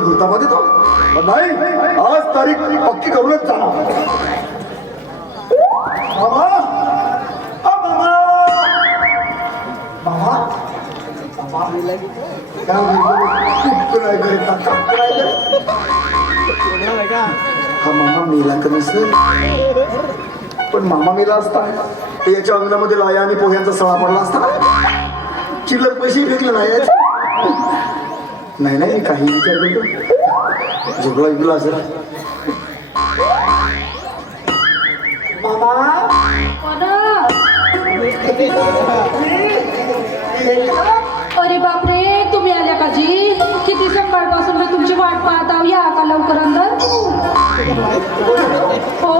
तारखेबद्दल भूतामा देतो पण नाही आज तारीख पक्की करूनच जाणार. हा मामा मेला का नसेल? पण मामा मेला असता. याच्या अंगणामध्ये लाया आणि पोह्यांचा सळा पडला असता. चिल्लर पैसे फेकले नाही. नाही नाही मी काही विचार करतो झोपला विकला असेल. मामा? अरे बापरे तुम्ही आल्या का जी? किती सकाळपासून मी तुमची वाट पाहत आहो. या का लवकर अंदर? हो.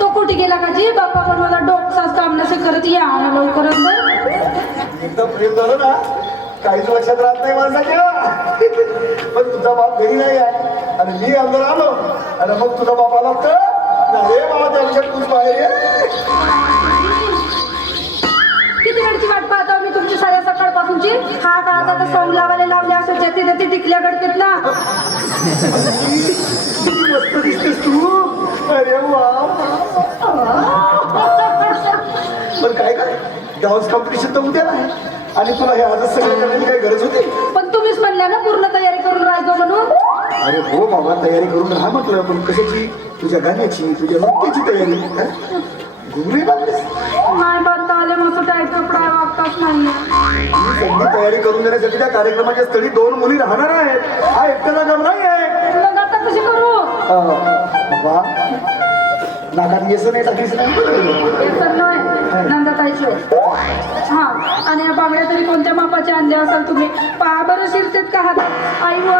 तो कुठे गेला का जी? बाप्पा पण मला डोकसाच काम नसे करत या लवकर अंदर. एकदम प्रेम झालं ना काहीच लक्षात राहत नाही माणसाच्या. पण तुझा बाप घरी नाही आहे. आणि मी अंदर आलो. आणि मग तुझा बाप आला तर? अरे बाबा त्यांच्या तूच बाहेर ये. किती वेळची वाट पाहत आहो मी तुमची साऱ्या सकाळपासूनची? हा का आता तर सोंग लावायला लावले असं टिकल्या गडकेत ना. मस्त दिसतेस तू. अरे वा. पण काय काय? डान्स कॉम्पिटिशन तर उद्या नाही आणि तुला हे आजच सगळं करण्याची काही गरज होती? पण तुम्हीच म्हणल्या ना पूर्ण तयारी करून राहायचो म्हणून. अरे हो बाबा तयारी करून राहा म्हटलं पण कशाची? तुझ्या गाण्याची तुझ्या नृत्याची तयारी. हा? घुमरे लागलीस नाही बांधता आले मस्त टाईट कपडा वागताच नाही ही संधी तयारी करून देण्यासाठी त्या कार्यक्रमाच्या स्थळी दोन मुली राहणार आहेत. हा एकट्याला काम नाही आहे मग आता कशी करू? अं, वा नाकात येस नाही टाकीस हे. नाही नंदाताईची हा आणि या बांगड्या तरी कोणत्या मापाच्या आणल्या असाल तुम्ही? पहा बरं शिरतेत का हात आई व.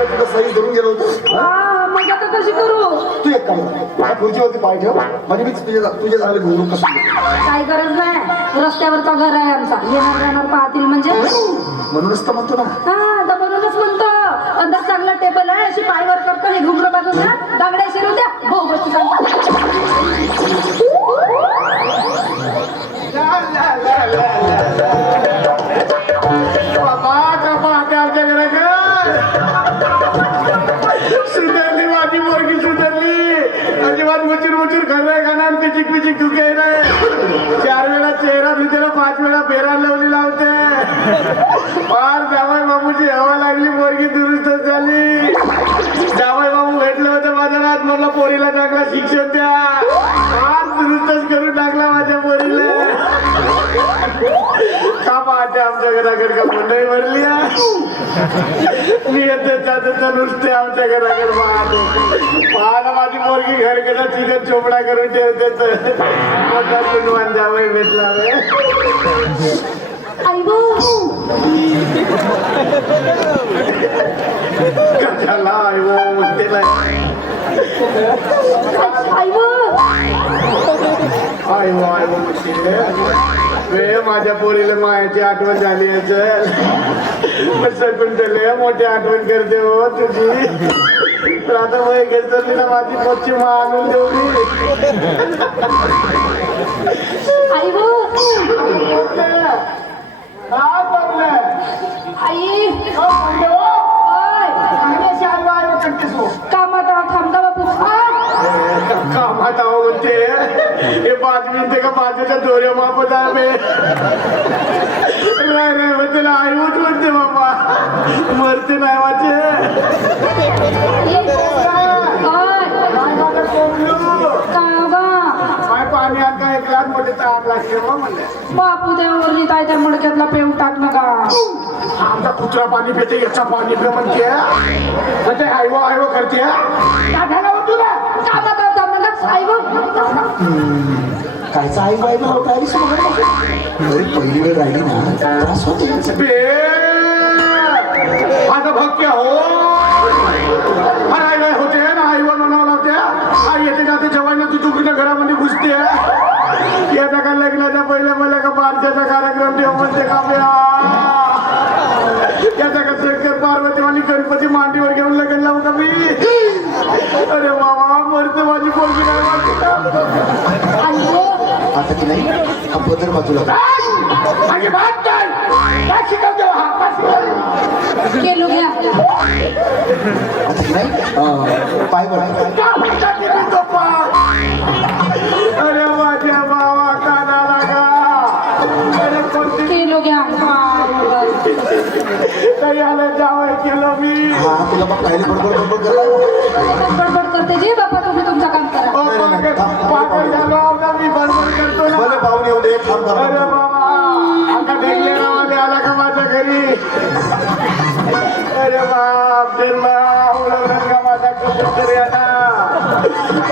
तुला धरून गेलो होतो. हा? मग आता कशी करू? तू एक काम कर. या खुर्चीवरती पाय ठेव. म्हणजे मी तुझ्या तुझ्या चांगले घुमरून कसं काही गरज नाही. रस्त्यावरचा घर आहे आमचा. येणार जाणार पाहतील म्हणजे. म्हणूनच तर म्हणतो ना. हा म्हणूनच म्हणतो. अंदर चांगला टेबल आहे. अशी पायवर करतो. हे घुमरं द्या बांगड्या शिरू द्या. भाऊ गोष्टी सांगता का पाहते आमच्या घराकडे का मंडई भरली? मी येते त्याचं नुसते आमच्या घराकडे पाहते पाहणं माझी पोरगी घर गेला चिकन चोपडा करून ठेवते कुंडवान जावई भेटला कशाला आई म्हणते नाही. वे माझ्या पोरीला मायाची आठवण झाली असेल. मोठी आठवण करते हो तुझी. तर आता वय घेतली ना माझी पोटची मा आणून देऊ आई हो? आई. हो. कामात आहो, थांबता बापू! कामात आहो म्हणते हे पाच मिनिटे का दोऱ्या मापत आहे नाही नाही म्हणते ना आई होत म्हणते बाबा मरते नाही माझे ओय काय माझं कोंबलू? कावा काय पाणी आत काय एक लाख मोठे ताप लागते हो म्हणले बापू काय त्या मडक्यातला पेऊ टाक नका आमचा कुत्रा पाणी पिते याचा पाणी पे म्हणते. म्हणजे आयवो आयवो करते. कायचा आई बाई होता पहिली वेळ राहिली ना त्रास होतो आता भक्य हो आई बाई होते ना आई वर म्हणावं लागते. आई येते जाते जेवायला तू चुकीच्या घरामध्ये घुसते. येता का लग्नाच्या पहिल्या पहिल्या का बारशाचा कार्यक्रम ठेव म्हणते का का शंकर पार्वती आणि गणपती मांडीवर घेऊन लग्न लावू का मी? अरे बाबा मरते माझी पोरगी काय वाटते आता की नाही हा पदर बाजूला बात हा? केलो घ्या. आता की नाही? पाय वर तरी आलं जावं केलं मी. हा तुला मग पाहिले बरोबर बरोबर करला बडबड करते जे बापा तुम्ही तुमचं काम करा. पागल झालो आता मी बडबड करतो ना. भले पाहुणे येऊ दे थांब अरे थांब. बाबा आता ढेकलेरावाले आला का माझ्या घरी? अरे बाप जन्म उडवलं का माझा कबूतर याला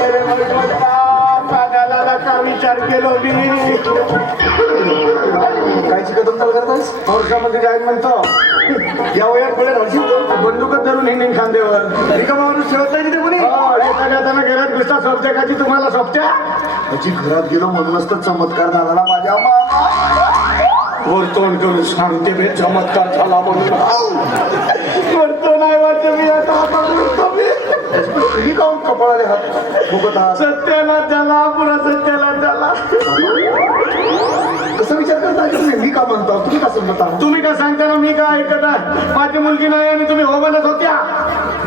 अरे भगवंता कानाला का विचार केलो मी. काय शिकत चाल करतास वर्षामध्ये जाईन म्हणतो या वयात पुढे राहशील बंदूकच धरून हिंग खांदेवर. रिकामा माणूस ठेवत नाही तिथे कोणी? हो, जाताना घरात घुसता सोबत्या का तुम्हाला सोबत्या त्याची घरात गेलो म्हणूनच तर चमत्कार झाला ना माझ्या वर तोंड करून सांगते बे चमत्कार झाला म्हणून. करतो नाही वाटत मी आता तुम्ही काऊन कपाळाले हात आहात? सत्याला झाला पुरा सत्याला झाला कसं विचार करता की तुम्ही? मी का म्हणता? तुम्ही का समजता? तुम्ही का सांगता ना मी का ऐकत आहे? माझी मुलगी नाही आणि तुम्ही हो म्हणत होत्या.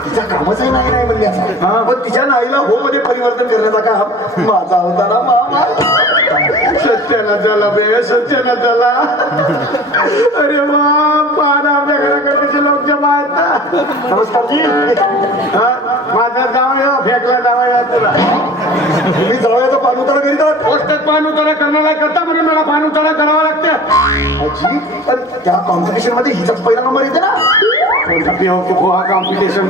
तिच्या कामच नाही नाही म्हणण्याचा हा. पण तिच्या नाईला हो मध्ये परिवर्तन करण्याचा काम माझा होता ना मामा. सत्याला झाला बे सत्याला झाला. अरे बाप पाहना आमच्या घराकडे कसे लोक जमा आहेत. नमस्कार जी. हा? माझा जावं हो फेकला जावं या तुला. तुम्ही जवळचा पान उतारा करीत पोस्टात पान उतारा करण्याला करता म्हणून मला पान उतारा करावा लागतं. अजी पण त्या कॉम्पिटिशनमध्ये हिचाच पहिला नंबर येते ना. कोणता हो हा कॉम्पिटिशन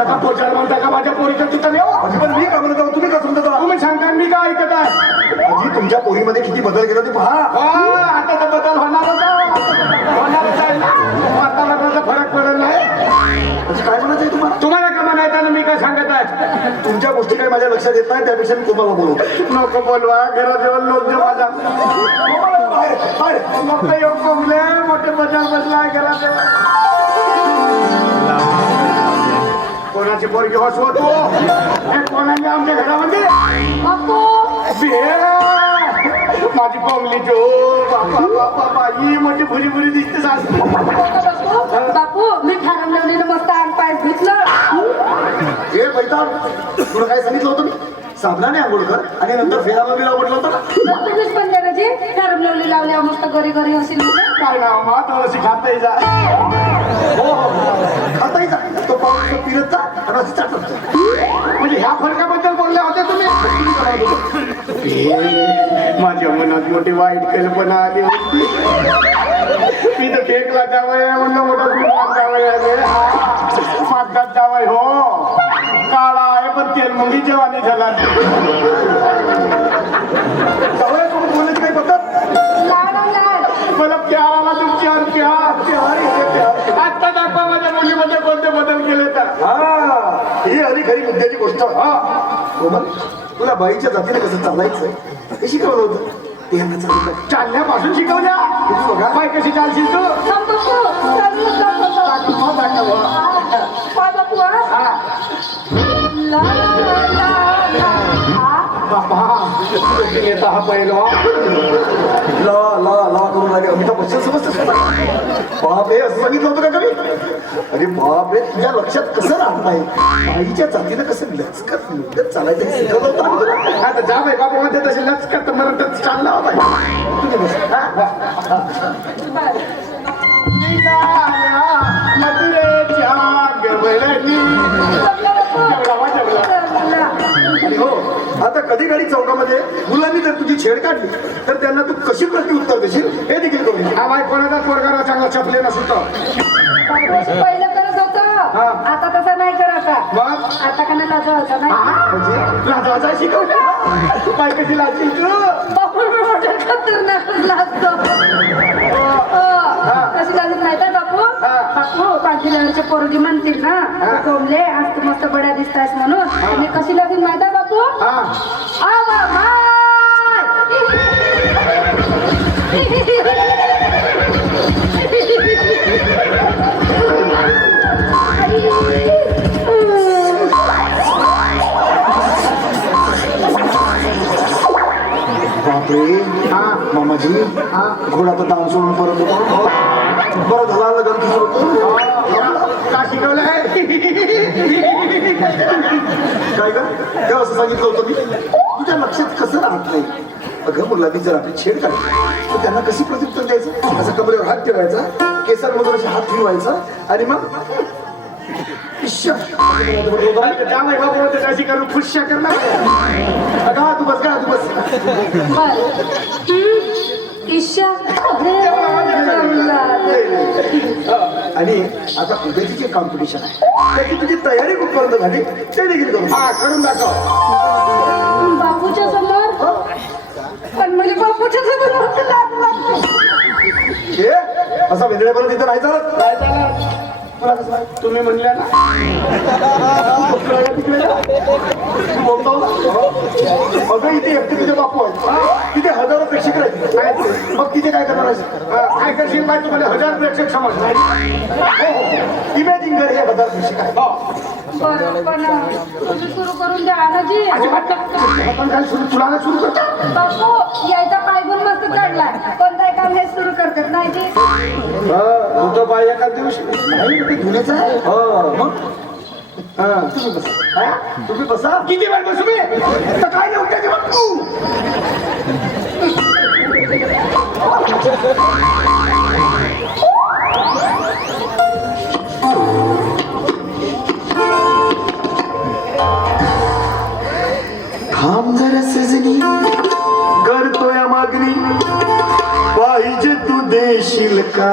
आता पोचार म्हणता का माझ्या पोरीच्या तिथं पण मी का म्हणत समजत तुम्ही मी काय ऐकत आहे? तुमच्या पोरीमध्ये किती बदल केला ते पहा. आता तर बदल. होणारच आहे ना वातावरणाचा फरक पडत नाही. अजी काय म्हणायचं आहे तुम्हाला? तुम्हाला का म्हणायचं ना मी काय सांगत आहे? तुमच्या गोष्टी काही माझ्या लक्षात येत नाही त्यापेक्षा मी तुम्हाला बोलवतो नको बोलवा घरात येऊन लोक जमा जा बाहेर, बाहेर. नको येऊ कोंबले मोठे बजार बसलाय घरात. येऊन. कोणाची पोरगी हसवतो हे कोणाने आमच्या घरामध्ये? बे, माझी कोंबली जो! बापा बापा बाई मोठी भुरी भुरी दिसते सासू बापू मी ठरवलेलं मस्त अंग पाय धुतलं. हे बैठा तुला काय सांगितलं होतं मी? साबणाने आंघोळ कर आणि नंतर फेरा बिला म्हटलं होतं ना. मग तुम्हीच पण देण्याची ठरवलेली लावल्या मस्त घरी घरी असेल काय नाव मा थोडीशी खाता जा. हो हो. खाताही जा तो पाऊस फिरत जा आणि असं चाटत जा. म्हणजे ह्या फरकाबद्दल बोलले होते तुम्ही? माझ्या मनात मोठी वाईट कल्पना आली होती. मी तर केकला जावं म्हणलं मोठा गुरुवार जावं मागतात जावं हो. काळा आहे पण तेल मुली जेवानी झाला. सवय सोबत बोलण्याची काही पद्धत मला प्यार आला प्यार प्यार प्यार इथे प्यार आता दाखवा माझ्या मुलीमध्ये कोणते बदल केले तर हा खरी मुद्द्याची गोष्ट. हा. कोमल तुला बाईच्या जातीने कसं चालायचं हे शिकवलं होतं. ते यांना चाललं चालण्यापासून शिकवल्या. तुम्ही बघा. बाय कशी चालशील तू? दाखव. बाबा नेता हा पहिलो ला ला ला. आले अमिताभ बच्चन समजतं बाप रे असं सांगितलं होतं का कधी अरे बाप रे तुझ्या लक्षात कसं राहत नाही बाईच्या जातीनं कसं लचकत लुटत चालायचं हे शिकवलं होतं? आता जा बाई बाबा मध्ये तसे लचकत मरतच चालला तुझे बस. कधी काळी चौकामध्ये? मुलांनी जर तुझी छेड काढली तर त्यांना तू कशी प्रत्युत्तर देशील? हे देखील कळू हा बाई कोणाचा पोरगारा चांगला चपले नसतो. बापू असं पहिलं करत होतं. हा. आता तसं नाही आता. का नाही नाही? म्हणजे लाजाचा कशी तू? खतरनाक कशी लागत नाही तर बापू? हा. बापू पाचवीच्या पोरगी म्हणतील ना. हा. कोंबले आज तू मस्त बड्या दिसतास म्हणून. मी कशी लागेल माहिती माय! बापरे. हा. मामाजी. हा. घोडा तर डाऊन सोडून परत होता बरं झाला लग्न होतं का शिकवलंय काय का काय असं सांगितलं होतं मी? तुझ्या लक्षात कसं राहत नाही? अगं मुलांनी जर आपली छेड काढली तर त्यांना कशी प्रत्युत्तर द्यायचं? असं कमरेवर हात ठेवायचा केसांमध्ये असे हात फिरवायचा आणि मग इश्य. त्यामुळे बाबू म्हणते तशी करून खुश करणार? अगं, तू बस का तू बस. ईशा आणि आता उद्याची जे कॉम्पिटिशन आहे. त्याची तुझी तयारी कुठपर्यंत झाली ते देखील करू. हा करून दाखव. बापूच्या समोर? पण म्हणजे बापूच्या समोर असा वेगळ्यापर्यंत तिथं नाही चालत. तुला कसं तुम्ही म्हणल्या ना? तिकडे बोलतो अगं इथे एकटे तुझे बापू आहे तिथे हजारो प्रेक्षक राहतील मग तिथे काय करणार काय करशील? काय तुम्हाला? हजार प्रेक्षक समज हो, हो. कर हे. बरं पण तुम्ही सुरू करून द्या आनाजी. आपण काय सुरू तुला सुरू करता? बापू यायचा पायगुण मस्त चढलाय. कोणताही काम हे सुरू करतात नाही जी बाय एका दिवशी नाही ते धुण्याचं आहे. हो. मग हा. तुम्ही बसा. हा? तुम्ही बसा. किती वेळ बसू मी? तर काय नाही उठायचं मग तू थांब जरा सजनी. करतोय मागणी. पाहिजे तू देशील का?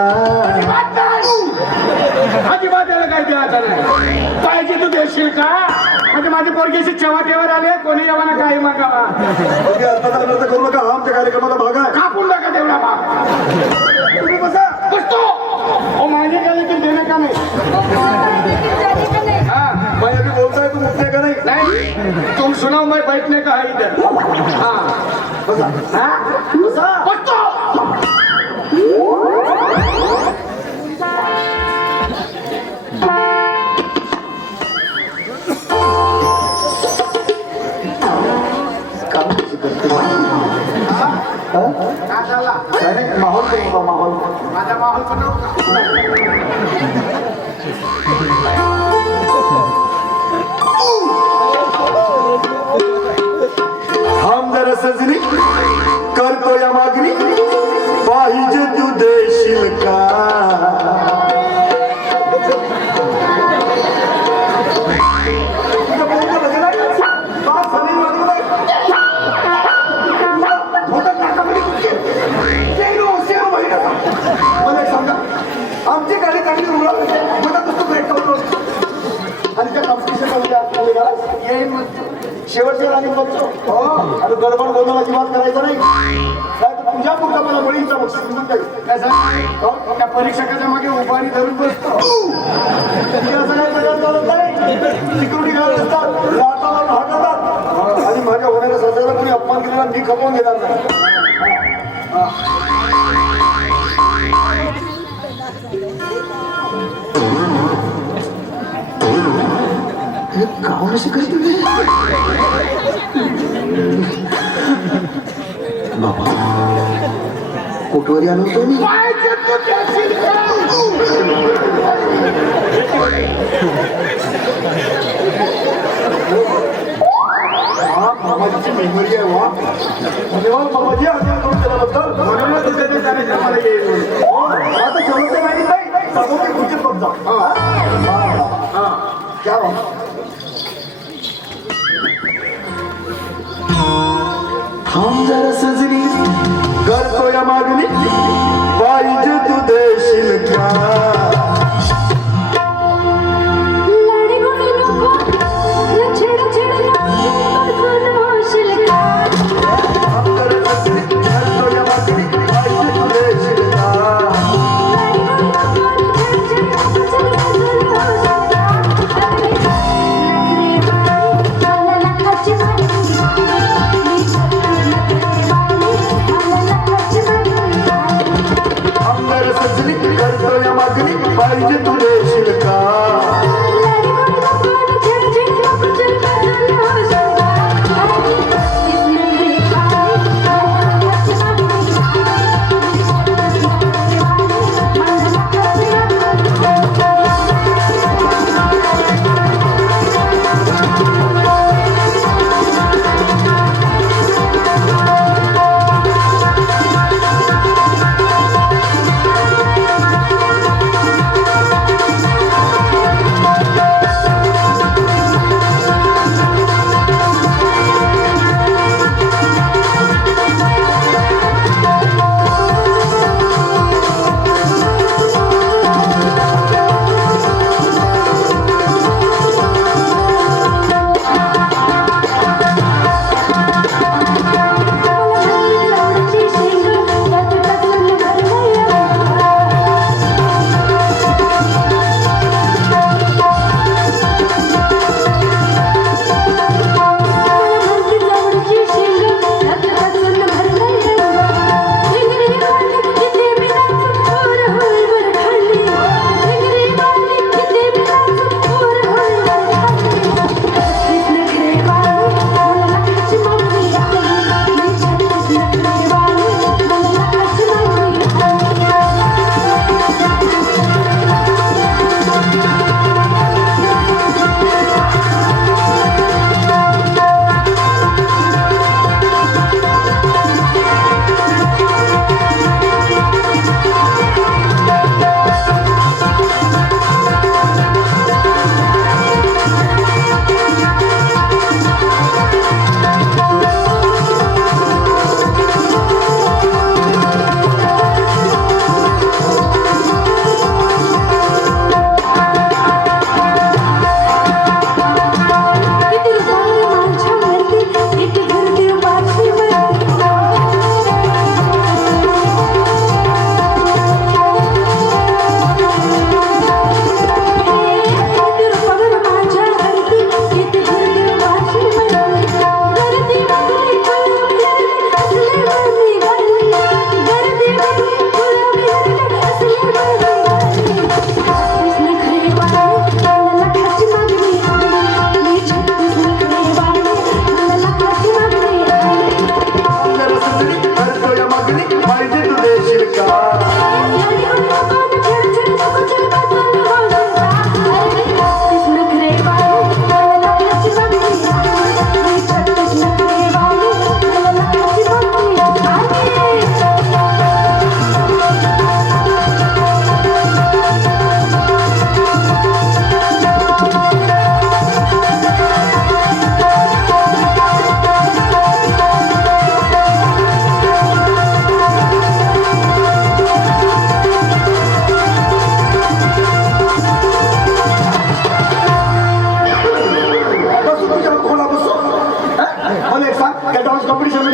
अजिबात काय द्यायचं नाही. पाहिजे तू देशील का? म्हणजे माझी पोरगीशी चवाट्यावर आले कोणी येवाना काही मागावा तुम्ही अर्थात अनर्थ करू नका. हा आमच्या कार्यक्रमाचा भाग आहे. कापून नका तेवढा भाग. तुम्ही बसा. बसतो. ओ माझे काय ते देणं का नाही? है. तुम उठने का नहीं? नहीं तुम सुनाओ मैं बैठने का है इधर। हाँ। बसा हाँ? बसा हा? नाही माहोल माहोल माझा माहोल बनवू का सजनी करतो या मागे हो आणि गडबड गोंधळ अजिबात करायचं नाही. नाही तुझ्या पुढचा मला बळीचा बक्षीस मिळून जाईल त्या परीक्षकाच्या मागे उभारी धरून बसतो. असं काही प्रकार चालत नाही. सिक्युरिटी गार्ड असतात. लाटाला भागतात आणि माझ्या होणाऱ्या सध्याला कोणी अपमान केलेला मी खपवून घेणार नाही. हे गाव कशी बाबा कोटवरी आलो होतो मी मेमरी आहे वा करून दिल्याबद्दल म्हणूनच येईल आता शेवटच्या माहिती नाही जा क्या थांब जरा सजनी करतो या मागणी पाहिजे तू देशील का?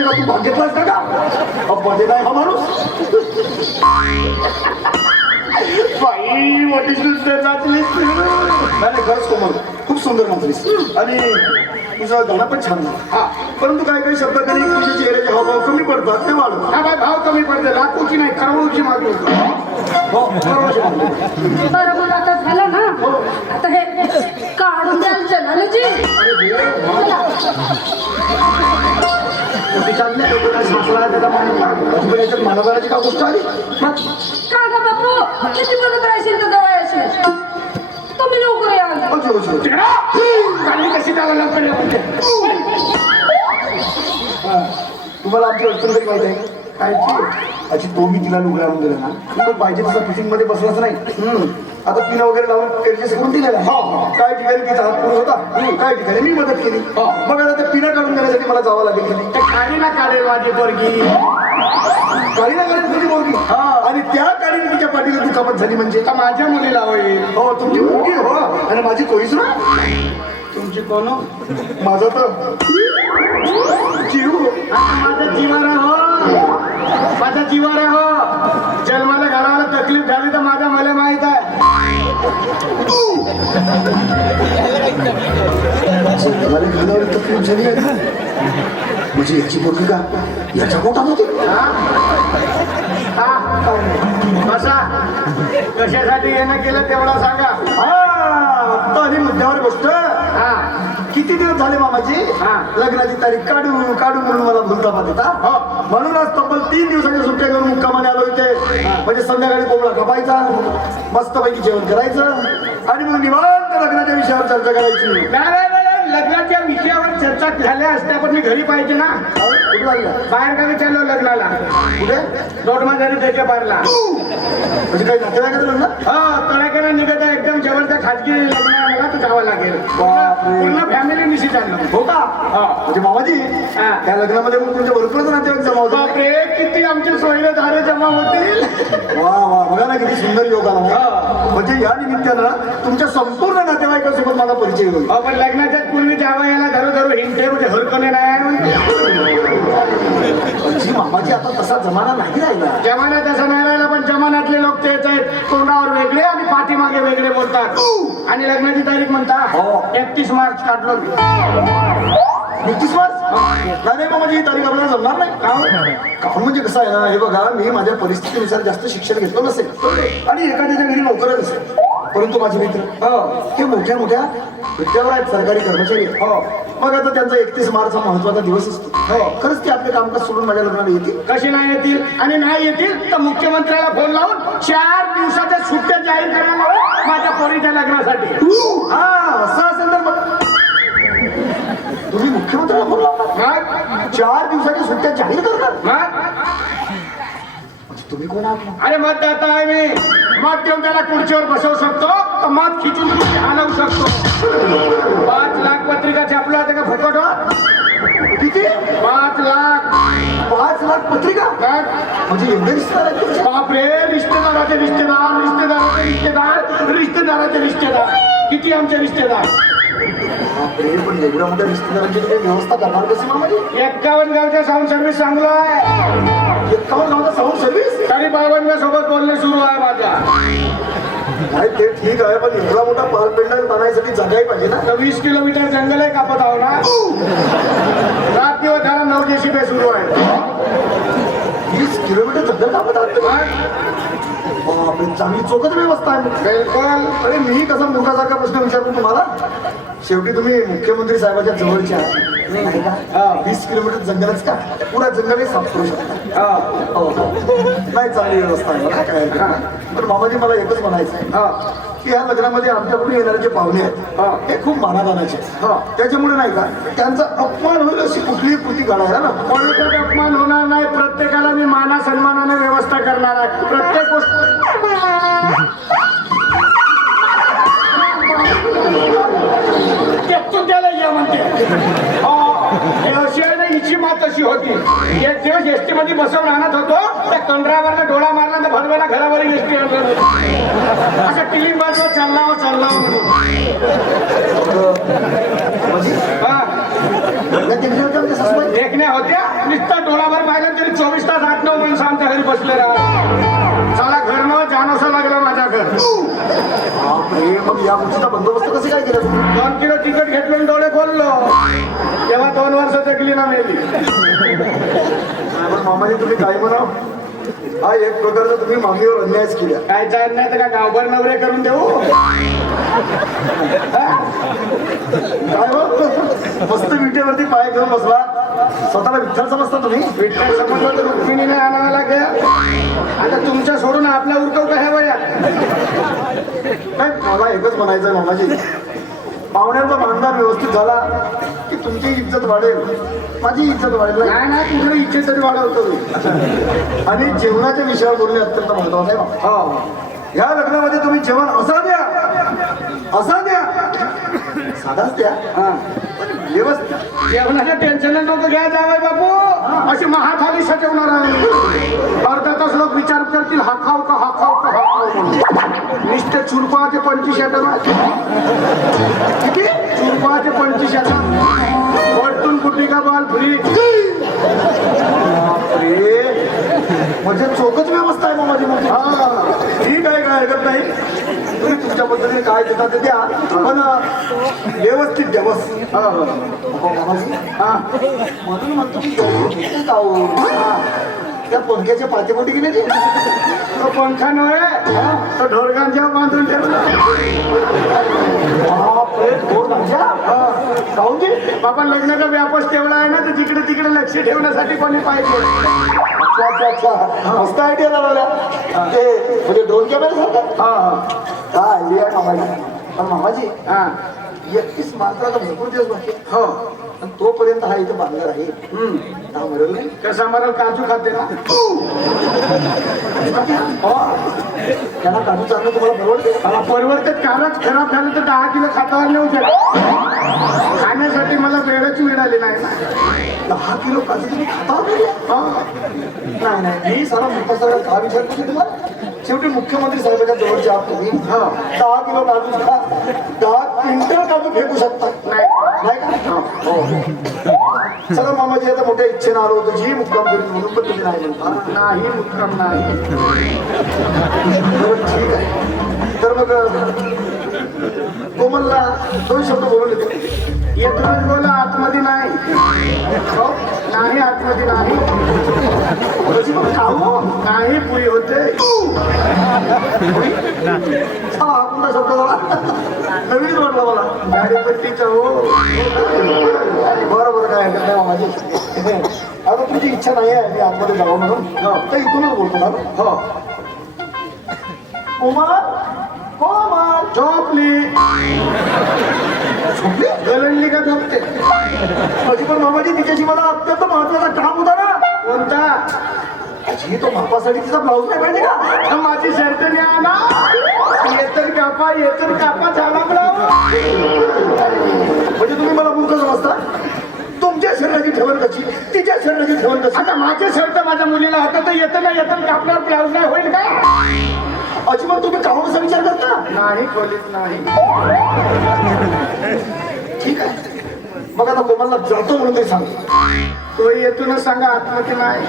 भाग घेतलास का? का मध्ये नाही हा माणूस? बाई मोठी सुंदर नाचलीस. नाही खरंच कोमल. खूप सुंदर नाचलीस आणि तुझं गाणं पण छान आहे. हा. परंतु काही काही शब्द कधी तुझ्या चेहऱ्याचे हावभाव कमी पडतात ते वाढतात. हा बाई भाव कमी पडते. लाखूची नाही खरवळूची मागणी हो. बरं मग आता झालं ना? आता हे काढून द्याल चला. मोठी काय त्याचा मानवताची का गोष्ट आली? का ग बापू? किती तर तुम्ही लवकर या ओके ओके ओके. काली कशी त्याला लवकर तुम्हाला आमची अडचण कधी माहिती आहे कायची? अशी तो मी तिला लुगडा आणून दिला ना. तो पाहिजे तसा फिटिंगमध्ये बसलाच नाही. हम्म. आता पिना वगैरे लावून ऍडजस्ट करून दिलेला आहे. हो. काही ठिकाणी तिचा हात पुढे होता. काही ठिकाणी मी मदत केली. हो. मग आता ते पिना काढून देण्यासाठी मला जावं लागेल. की काढेल माझी पोरगी. काळी ना काढून तुझी हा. आणि त्या काळीने तिच्या पाठीला दुखापत झाली म्हणजे? आता माझ्या मुलीला होईल. हो तुमची मुलगी हो. आणि माझी कोणीच ना तुमची कोण हो? माझा तर जीव. माझा जीवार हो. माझा जीवार हो. जन्माला घालायला तकलीफ झाली तर माझा तकलीफ झाली आहे म्हणजे याची मुलगी का? याच्या पोटात होती? बसा. कशासाठी येणं केलं तेवढा सांगा. हा, आत्ता आली मुद्द्यावर गोष्ट. हा. किती दिवस झाले मामाजी? हा. लग्नाची तारीख काढू काढू म्हणून मला भुलता पाहत होता. हो. म्हणूनच तब्बल तीन दिवसाच्या सुट्ट्या करून मुक्कामाने आलो इथे. म्हणजे संध्याकाळी कोंबडा कापायचा मस्तपैकी जेवण करायचं. आणि मग निवांत लग्नाच्या विषयावर चर्चा करायची. लग्नाच्या विषयावर चर्चा झाल्या असत्या पण मी घरी पाहिजे ना? बाहेर गावी चाललो लग्नाला? कुठे? दोडमा घरी त्याच्या बारला. म्हणजे काही नातेवाईकाचं लग्न? हो तळाकडे निघत आहे एकदम जवळच्या खाजगी लग्न तर जावं लागेल बापरे. पूर्ण फॅमिली निशी चाललो हो का. म्हणजे मामाजी हा. त्या लग्नामध्ये मग तुमचे भरपूरच नातेवाईक जमा होते बापरे किती आमचे सोयरे धारे जमा होतील वा वा बघा ना किती सुंदर योग आला हा. म्हणजे या निमित्तानं तुमच्या संपूर्ण नातेवाईकांसोबत माझा परिचय होईल हो पण लग्नाच्या पूर्वी जावं याला धरू धरू हिंडते म्हणजे हरकणे नाही. जी मामाजी आता तसा जमाना नाही राहिला. जमाना तसा नाही राहिला पण जमान्यातले लोक तेच आहेत. तोंडावर वेगळे आणि पाठीमागे वेगळे बोलतात. आणि लग्नाची तारीख म्हणता हो. एकतीस मार्च काढलो मी. एकतीस मार्च? नाही मामाजी ही तारीख आपल्याला जमणार नाही. काहून? काहून म्हणजे कसं आहे ना हे बघा मी माझ्या परिस्थितीनुसार जास्त शिक्षण घेतलं नसेल. आणि एखाद्याच्या घरी नोकरच असेल. परंतु माझे मित्र हो हे मोठ्या मोठ्या विद्यावर आहेत सरकारी कर्मचारी. हो. मग आता त्यांचा एकतीस मार्च हा महत्त्वाचा दिवस असतो. हो. खरंच ते आपले कामकाज सोडून माझ्या लग्नाला येतील? कशी नाही येतील? आणि नाही येतील तर मुख्यमंत्र्याला फोन लावून चार दिवसाच्या सुट्ट्या जाहीर करायला लावून माझ्या पोरीच्या लग्नासाठी. हा असं मग तुम्ही मुख्यमंत्र्याला फोन लावणार चार दिवसाच्या सुट्ट्या जाहीर करणार? तुम्ही कोण आहात? अरे मत देता आहे मी. मत देऊन त्याला खुर्चीवर बसवू शकतो. तर मत खिचून खुर्ची हलवू शकतो. पाच लाख पत्रिका छापल्या होत्या का फुकट हो? किती? पाच लाख. पाच लाख पत्रिका? मग म्हणजे एवढे रिश्तेदार आहेत तुमचे? बापरे रिश्तेदाराचे रिश्तेदार रिश्तेदाराचे रिश्तेदार रिश्तेदाराचे रिश्तेदार. किती आमचे रिश्तेदार? बापरे पण एवढ्या मोठ्या रिश्तेदारांची तुम्ही व्यवस्था करणार कशी मामाजी एक्कावन्न गावच्या साऊंड सर्व्हिस चांगलं आहे. एकावन्न गावचा साऊंड सर्व्हिस तरी बावन्न सोबत बोलणे सुरू आहे माझ्या. काय ते ठीक आहे पण एवढा मोठा पाल पेंडल बांधायसाठी जागाही पाहिजे ना. तर वीस किलोमीटर जंगल आहे कापत आहो ना. रात दिवस झाला नऊ जेसीबे सुरू आहे. वीस किलोमीटर जंगल कापत आहात तुम्ही? बापरे चांगली चोखत व्यवस्था आहे. बिलकुल. अरे मी कसा मूर्खासारखा प्रश्न विचारतो तुम्हाला? शेवटी तुम्ही मुख्यमंत्री साहेबाच्या जवळचे आहात नाही का? वीस किलोमीटर जंगलच का पुरा जंगलही साफ करू शकता हा. नाही चांगली व्यवस्था आहे मला काय. पण मामाजी मला एकच म्हणायचं आहे हा. की ह्या लग्नामध्ये आमच्याकडून येणारे जे पाहुणे आहेत हा. हे खूप मानादानाचे. हा. त्याच्यामुळे नाही का त्यांचा अपमान होईल अशी कुठलीही कृती घडायला ना कोणाचाच अपमान होणार नाही प्रत्येकाला मी माना सन्मानाने व्यवस्था करणार आहे प्रत्येक गोष्ट म्हणते अशी ना हिची मात अशी होती. एक दिवस एसटी मध्ये बसवून आणत होतो त्या कंडरावर डोळा मारला तर भरवेला घरावर एसटी असं टिलिंग बाजूला चालला हो चालला हो म्हणून. होत्या म्हणजे होत्या नुसता डोळाभर पाहिलं तरी चोवीस तास आठ नऊ माणसं आमच्या घरी बसले राहा चला घर न जाणवसं लागलं माझ्या घर. बापरे मग या गोष्टीचा बंदोबस्त कसं काय केला तुम्ही? दोन किलो तिकट घेतलं आणि डोळे खोललो. तेव्हा दोन वर्ष जगली ना मेली. पण मामाजी तुम्ही काय म्हणाव? हा एक प्रकारचा तुम्ही मागणीवर अन्यायच केला. काय चाल नाही तर का गावभर नवरे करून देऊ? काय हो? मस्त विटेवरती पाय घेऊन बसला. स्वतःला विठ्ठल समजता तुम्ही? विठ्ठल समजलं तर रुक्मिणीने आणावं लागेल. आता तुमच्या सोडून आपला उरकव का ह्या वयात काय मला एकच म्हणायचं आहे मामाजी. पाहुण्यांचा मानदार व्यवस्थित झाला की तुमची इज्जत वाढेल. माझी इज्जत वाढेल. नाही. नाही तुकडे इच्छे तरी वाढवतो मी. आणि जेवणाच्या विषयावर बोलणे अत्यंत महत्वाचं आहे. मामा. हो. या लग्नामध्ये तुम्ही जेवण असा द्या असा द्या. साधाच द्या. हा. व्यवस्थित. जेवणाचं टेन्शन नको घ्या जावय बापू. अशी महाथाली सजवणार आहे. अर्धा तास लोक विचार करतील हा खाऊ का हा खाऊ का हा खाऊ म्हणून. नुसते चुरपाचे पंचवीस येतात. किती? चुरपाचे पंचवीस येतात. वरतून कुठली का बॉल फ्री? बापरे. म्हणजे चोखच व्यवस्था आहे मामाजी म्हणजे हा ठीक आहे काय हरकत नाही. तुम्ही तुमच्या पद्धतीने काय देता ते द्या. पण व्यवस्थित द्या बस. हा म्हणून म्हणतो की जेवढे जाऊ. त्या पंख्याच्या पातेपोटी गेले ते. तो पंखा नव्हे तो ढोरगांच्या बांधून ठेवला. बाबा लग्नाचा व्यापच तेवढा आहे ना तर जिकडे तिकडे लक्ष ठेवण्यासाठी कोणी पाहिजे. अच्छा अच्छा अच्छा. मस्त आयडिया लावल्या ते म्हणजे ड्रोन कॅमेरा सारखं? हा हा. आयडिया मामाजी पण मामाजी. हा. एकतीस मार्चाला भरपूर दिवस बाकी. हो. आणि तोपर्यंत हा इथं बांधणार आहे. हम्म. हा मरेल नाही कसा काजू खाते ना. त्यांना काजू चालणं तुम्हाला परवडते? मला परवडते. कालच खराब झालं तर दहा किलो खातावर नेऊ शकतो. खाण्यासाठी मला वेळच मिळाली नाही ना. दहा किलो काजू तुम्ही खाता नाही हो. नाही नाही. मी सारा मोठा सगळा का विचारतो की तुम्हाला? शेवटी मुख्यमंत्री साहेबांच्या जवळचे आहात तुम्ही. हो. दहा किलो काजू खा. दहा क्विंटल काजू फेकू शकता. सगळं मामाजी आता मोठ्या इच्छेनं आलो होतो. जी मुक्काम करून म्हणून पण तुम्ही नाही म्हणता. नाही मुक्काम नाही. ठीक आहे. तर मग कोमलला दोन शब्द बोलून येते येतूनच बोला आतमध्ये नाही. हो, नाही आतमध्ये नाही. खाऊ. नाही पुरी होते. हा हा कोणता शब्द झाला नवीनच वाटला मला. गाडीपट्टीचा हो. बरोबर काय माझी आता तुमची इच्छा नाही आहे मी आतमध्ये जावं म्हणून. तर इथूनच बोलतो ना. हो. कोमल कोमल झोपली. झोपली? गलंडली का झोपते? माझी पण मामाजी तिच्याशी मला अत्यंत महत्त्वाचा काम होता ना. कोणता? जी तो मापासाठी तिचा ब्लाऊज नाही पाहिजे का? माझी शर्ट न्या ना. येतन कापा येतन कापा झाला ब्लाऊज. म्हणजे तुम्ही मला मूर्ख समजता? तुमच्या शरीराची ठेवण कशी? तिच्या शरीराची ठेवण कशी? आता माझे शर्ट माझ्या मुलीला होतं तर येतं ना येतं कापणार ब्लाऊज नाही होईल का? अजिबात तुम्ही काहूनचा विचार करता? नाही नाही. ठीक आहे. मग आता कोमलला जातो म्हणून ते सांग. तो येतूनच सांगा आत्महत्या नाही.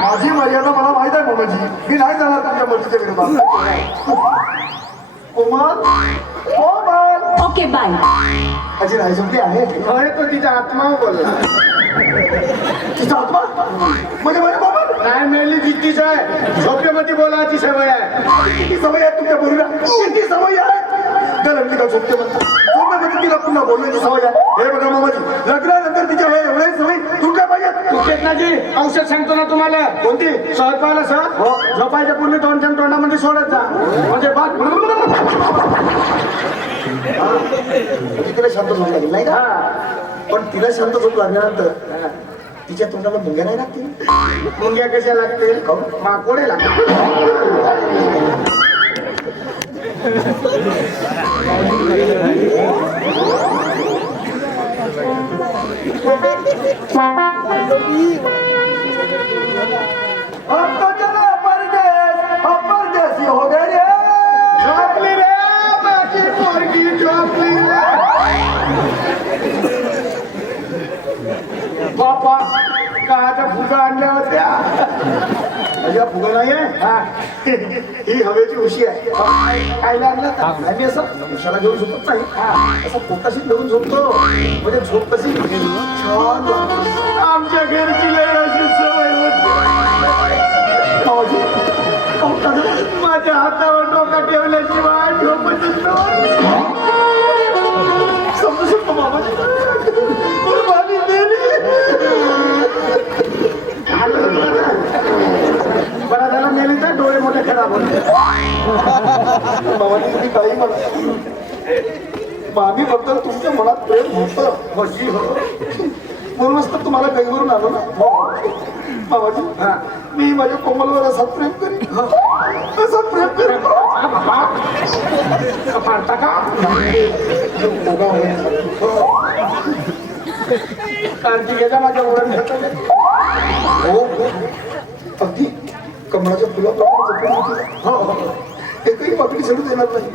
माझी मर्यादा मला माहीत आहे मामाजी मी नाही जाणार तुमच्या मर्जीच्या विरोधात. कोमल? कोमल? Okay bye. अजी नाही झोपली आहे. होय तो तिचा आत्मा बोलला. तिचा आत्मा? म्हणजे माझ्या नाही मेली जिद्दीच आहे? झोपेमध्ये बोलायची सवय आहे. किती सवय आहे तुमच्या बोलीला किती सवय आहे? गलंडी का झोपते झोपेमध्ये तिला पुन्हा बोलण्याची सवय आहे. हे बघा मामाजी लग्नानंतर तिच्या हे एवढे सवय तुला काय पाहिजे तू औषध सांगतो ना तुम्हाला. कोणती? सहज पाहिलं सर? हो. झोपायच्या पूर्वी दोन जण तोंडामध्ये सोडत जा. म्हणजे बात तिला शांत झोप लागेल नाही का? पण तिला शांत झोप लागल्यानंतर तिच्या तोंडाला मुंग्या नाही लागतील? मुंग्या कशा लागतील? माकोडे लागतील चलो परदेस अब परदेसी हो गए रे झोपली रे माझी पोरगी झोपली रे बापा काच्या फुगा आणल्या होत्या माझ्या फुगा नाही आहे हा. ही हवेची उशी आहे काय लागलं? आम्ही असं उशाला घेऊन झोपत नाही असं पोटाशी धरून झोपतो म्हणजे झोप कशी छान. आमच्या घरची लय अशी सवय होती? माझ्या हातावर डोका ठेवल्याशिवाय नव्हती. समजू शकतो मामाजी मोठे खराब होते काही म्हणा मामी बद्दल तुमच्या मनात प्रेम होतं. म्हशी हो. म्हणूनच तर तुम्हाला बेंगळूरून आलो ना. मामाजी मी माझ्या कोमलवर असा प्रेम करीन. असा प्रेम करीन. पाडता का? माझ्या हो अगदी कमळाच्या फुलाप्रमाणे जपून हो, हो, हो. एकही पाकडी चढू देणार नाही.